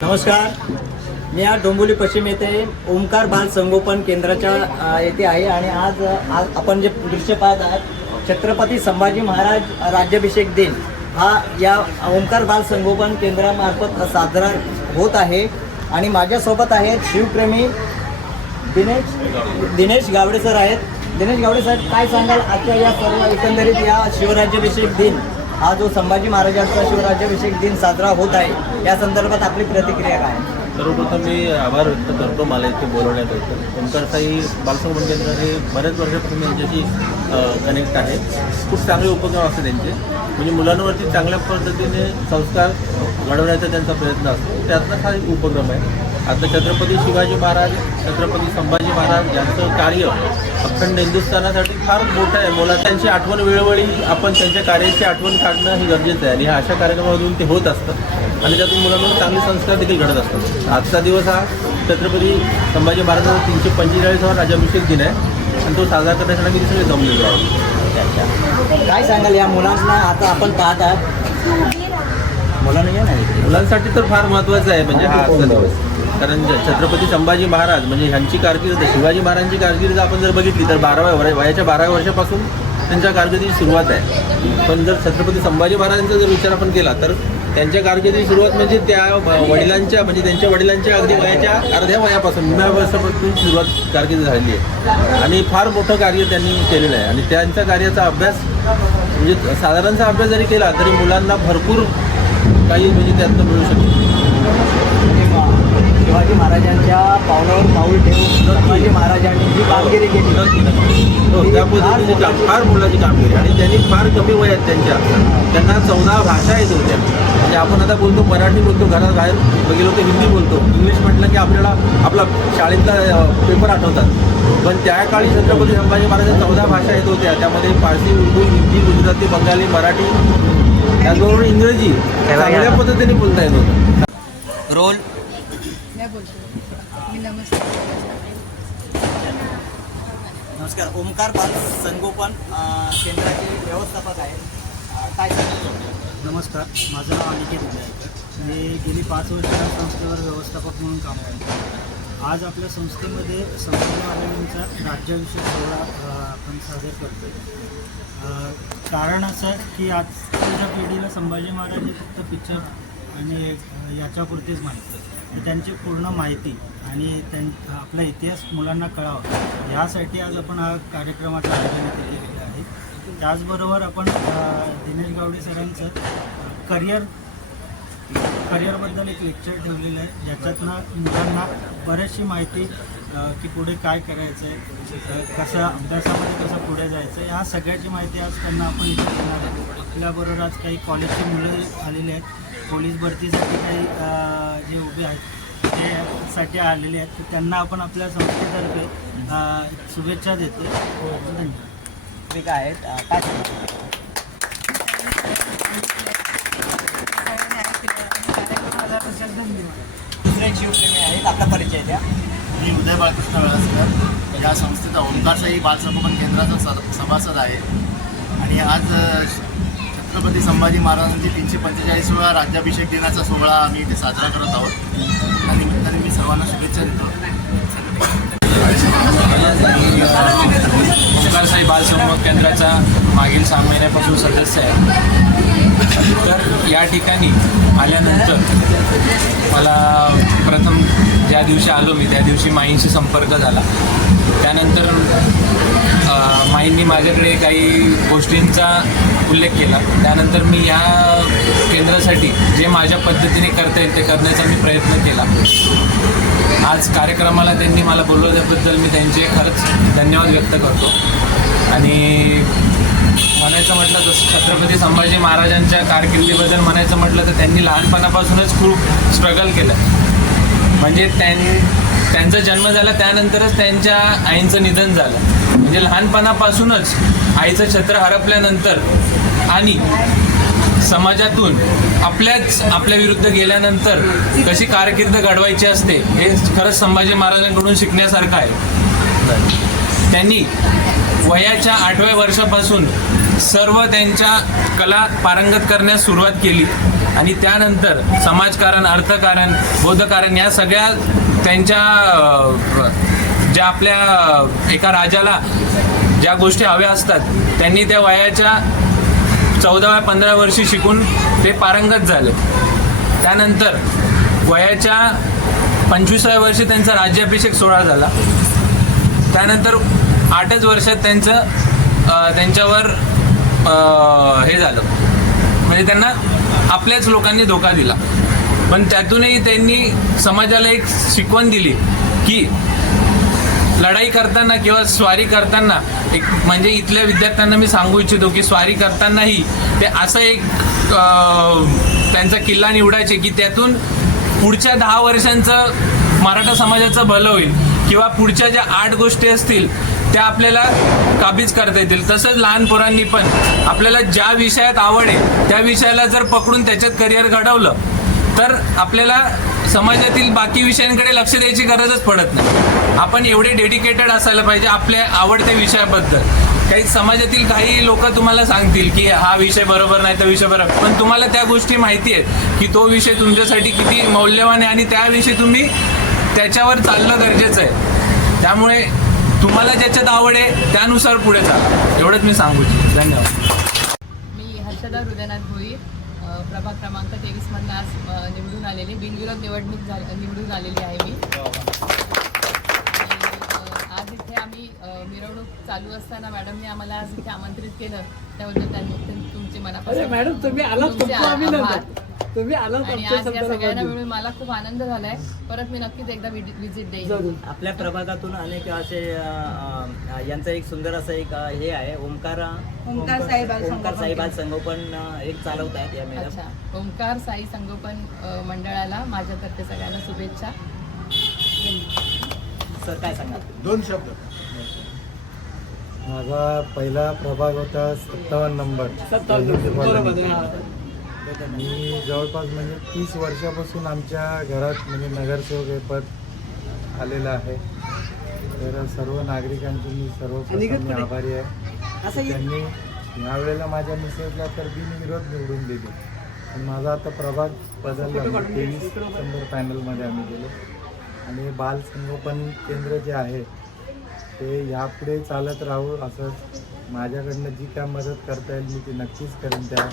नमस्कार, मी आज डोंबिवली पश्चिम येथे ओमकार बाल संगोपन केंद्राच्या येथे आहे आणि आज आपण जे दृश्य पाहत आहात छत्रपती संभाजी महाराज राज्याभिषेक दिन हा या ओमकार बाल संगोपन केंद्रामार्फत साजरा होत आहे आणि माझ्यासोबत आहेत शिवप्रेमी दिनेश गावडे सर आहेत. दिनेश गावडे साहेब, काय सांगाल आजच्या या सर्व एकंदरीत या शिवराज्याभिषेक दिन हा जो संभाजी महाराजांचा शिवराज्याभिषेक दिन साजरा होत आहे या संदर्भात आपली प्रतिक्रिया काय? सर्वप्रथम मी आभार व्यक्त करतो मला इथे बोलवण्याबद्दल. ओंकारसाई बालसंगोपन केंद्र हे बऱ्याच वर्षापासून यांच्याशी कनेक्ट आहे. खूप चांगले उपक्रम असते त्यांचे, म्हणजे मुलांवरती चांगल्या पद्धतीने संस्कार घडवण्याचा त्यांचा प्रयत्न असतो. त्यातलाच हा एक उपक्रम आहे. आता छत्रपती शिवाजी महाराज, छत्रपती संभाजी महाराज यांचं कार्य अखंड हिंदुस्थानासाठी फार मोठं आहे. मुला त्यांची आठवण वेळोवेळी आपण त्यांच्या कार्याची आठवण काढणं हे गरजेचं आहे आणि अशा कार्यक्रमामधून ते होत असतं आणि त्यातून मुलांमध्ये चांगले संस्कार देखील घडत असतात. आजचा दिवस हा छत्रपती संभाजी महाराजांचा 345वा राज्याभिषेक दिन आहे आणि तो साजरा करण्यासाठी मी सगळे जमलेलो आहे. काय सांगाल या मुलांना आता आपण पाहत आहात मुलांसाठी तर फार महत्त्वाचं आहे म्हणजे हा आजचा दिवस. कारण छत्रपती संभाजी महाराज म्हणजे ह्यांची कारकीर्द, शिवाजी महाराजांची कारकीर्द आपण जर बघितली तर वयाच्या 12व्या वर्षापासून त्यांच्या कारकिर्दीची सुरुवात आहे. पण जर छत्रपती संभाजी महाराजांचा जर विचार आपण केला तर त्यांच्या कारकिर्दीची सुरुवात म्हणजे त्या वडिलांच्या म्हणजे त्यांच्या वडिलांच्या अगदी वयाच्या अर्ध्या वयापासून 9व्या वर्षापासून सुरुवात कारकीर्द झालेली आहे आणि फार मोठं कार्य त्यांनी केलेलं आहे. आणि त्यांच्या कार्याचा अभ्यास म्हणजे साधारणचा अभ्यास जरी केला तरी मुलांना भरपूर काही म्हणजे त्यातनं मिळू शकतो. शिवाजी महाराजांच्या पावलावर पाऊल ठेवून शिवाजी महाराजांनी जी कामगिरी केली त्या पद्धतीने फार मुलाची कामगिरी आणि त्यांनी फार कमी वयात त्यांना 14 भाषा येत होत्या. म्हणजे आपण आता बोलतो मराठी बोलतो, घरात बाहेर गेलो तर हिंदी बोलतो, इंग्लिश म्हटलं की आपल्याला आपला शाळेतला पेपर आठवतात. पण त्या काळी छत्रपती संभाजी महाराजांच्या 14 भाषा येत होत्या. त्यामध्ये फारसी, उर्दू, हिंदी, गुजराती, बंगाली, मराठी, त्याचबरोबर इंग्रजी चांगल्या पद्धतीने बोलता येत होतं. रोल नमस्कार, ओमकार बाल संगोपन केंद्राचे व्यवस्थापक आहेत. काय नमस्कार, माझं नाव अनिकेत आहे. मी गेली 5 वर्ष या संस्थेवर व्यवस्थापक म्हणून काम करतो. आज आपल्या संस्थेमध्ये संभाजी महाराजांचा राज्याभिषेक सोहळा आपण साजरा करतो. कारण असं की आजच्या पिढीला संभाजी महाराज हे फक्त पिक्चर आणि याच्यापुरतीच माहिती, त्यांची पूर्ण माहिती आणि आपला इतिहास मुलांना कळावा यासाठी आज आपण हा कार्यक्रमाचं आयोजन केलेलं आहे. त्याचबरोबर आपण दिनेश गावडे सरांचं करिअरबद्दल एक लेक्चर ठेवलेलं आहे, ज्याच्यातनं मुलांना बरीचशी माहिती की पुढे काय करायचं आहे, कसं अभ्यासामध्ये कसं पुढे जायचं आहे, ह्या सगळ्याची माहिती आज त्यांना आपण इथे देणार आहे. आपल्याबरोबर आज काही कॉलेजची मुलं आलेली आहेत, पोलीस भरतीसाठी काही जे उभे आहेत त्यासाठी आलेले आहेत, तर त्यांना आपण आपल्या संस्थेतर्फे शुभेच्छा देतो. धन्यवाद. ते काय आहेत काय दुसरे शिवप्रेमी आहेत, आता परिचय द्या. मी उदय बाळकृष्ण वेळासकर या संस्थेचा ओंकारसाई बालसंगोपन केंद्राचा सभासद आहे आणि आज छत्रपती संभाजी महाराजांची 345वा राज्याभिषेक दिनाचा सोहळा आम्ही इथे साजरा करत आहोत. त्या निमित्ताने मी सर्वांना शुभेच्छा देतो. ओंकारसाई बालसंगोपन केंद्राचा मागील 6 महिन्यापासून सदस्य आहे. तर या ठिकाणी आल्यानंतर मला प्रथम ज्या दिवशी आलो मी त्या दिवशी माईंशी संपर्क झाला. त्यानंतर माईंनी माझ्याकडे काही गोष्टींचा उल्लेख केला. त्यानंतर मी या केंद्रासाठी जे माझ्या पद्धतीने करता येईल ते करण्याचा मी प्रयत्न केला. आज कार्यक्रमाला त्यांनी मला बोलवल्याबद्दल मी त्यांचे खरंच धन्यवाद व्यक्त करतो. आणि म्हणायचं म्हटलं तर छत्रपती संभाजी महाराजांच्या कारकिर्दीबद्दल म्हणायचं म्हटलं तर त्यांनी लहानपणापासूनच खूप स्ट्रगल केलं. म्हणजे त्यांचा जन्म झाला त्यानंतरच त्यांच्या आईंचं निधन झालं. म्हणजे लहानपणापासूनच आईचं छत्र हरपल्यानंतर आणि समाजातून आपल्या विरुद्ध गेल्यानंतर कशी कारकीर्द घडवायची असते हे खरंच संभाजी महाराजांकडून शिकण्यासारखं आहे. त्यांनी वयाच्या 8व्या वर्षापासून सर्व त्यांच्या कला पारंगत करण्यास सुरुवात केली आणि त्यानंतर समाजकारण, अर्थकारण, बोधकारण या सगळ्या त्यांच्या ज्या आपल्या एका राजाला ज्या गोष्टी हव्या असतात त्यांनी त्या वयाच्या 14-15 वर्षी शिकून ते पारंगत झाले. त्यानंतर वयाच्या 25व्या वर्षी त्यांचा राज्याभिषेक सोहळा झाला. त्यानंतर 8च वर्षात त्यांच्यावर हे झालं, म्हणजे त्यांना आपल्याच लोकांनी धोका दिला. पण त्यातूनही त्यांनी समाजाला एक शिकवण दिली की लढाई करताना किंवा स्वारी करताना एक म्हणजे इथल्या विद्यार्थ्यांना मी सांगू इच्छितो की स्वारी करतानाही ते असं एक त्यांचा किल्ला निवडायचे की त्यातून पुढच्या 10 वर्षांचं मराठा समाजाचं भलं होईल किंवा पुढच्या ज्या 8 गोष्टी असतील त्या आपल्याला काबीज करता येतील. तसंच लहान पोरांनी पण आपल्याला ज्या विषयात आवड आहे त्या विषयाला जर पकडून त्याच्यात करिअर घडवलं तर आपल्याला समाजातील बाकी विषयांकडे लक्ष द्यायची गरजच पडत नाही. आपण एवढे डेडिकेटेड असायला पाहिजे आपल्या आवडत्या विषयाबद्दल. काही समाजातील काही लोक तुम्हाला सांगतील की हा विषय बरोबर नाही, तर विषय बरोबर, पण तुम्हाला त्या गोष्टी माहिती आहेत की तो विषय तुमच्यासाठी किती मौल्यवान आहे आणि त्याविषयी तुम्ही त्याच्यावर चालणं गरजेचं आहे. त्यामुळे तुम्हाला ज्याच्यात आवड आहे त्यानुसार पुढे चाला, एवढंच मी सांगू इच्छितो. धन्यवाद. मी हर्षदा हृदयनाथ भोई, प्रभाग क्रमांक 23मधनं आज निवडून आलेली, बिनविरोध निवडून आलेली आहे मी. आणि आज इथे आम्ही मिरवणूक चालू असताना मॅडमने आम्हाला आज इथे आमंत्रित केलं, त्याबद्दल तुमचे मनापासून तुमचे आभार. आणि आज या सगळ्यांना मिळून मला खूप आनंद झालाय. परत मी नक्कीच एकदा व्हिजिट देईन. आपल्या प्रभागातून अनेक असे यांचं एक सुंदर असं एक हे आहे, ओंकार साई बाल संगोपन एक चालवत आहेत या मॅडम. अच्छा, ओंकार साई संगोपन मंडळाला माझ्यातर्फे सगळ्यांना शुभेच्छा. सर काय सांगा? 2 शब्द. माझा पहिला प्रभाग होता 57 नंबर. मी जवळपास म्हणजे 30 वर्षापासून आमच्या घरात म्हणजे नगरसेवक हे पद आलेलं आहे. तर सर्व नागरिकांचे मी सर्वप्रथम आभारी आहे. त्यांनी यावेळेला माझ्या मिसेसला तर बिनविरोध निवडून दिले. पण माझा आता प्रभाग बदलला, 23 डिसेंबर पॅनलमध्ये आम्ही गेलो. आणि बाल संगोपन केंद्र जे आहे ते यापुढे चालत राहू, असं माझ्याकडनं जी काय मदत करता येईल मी ती नक्कीच करेन. त्या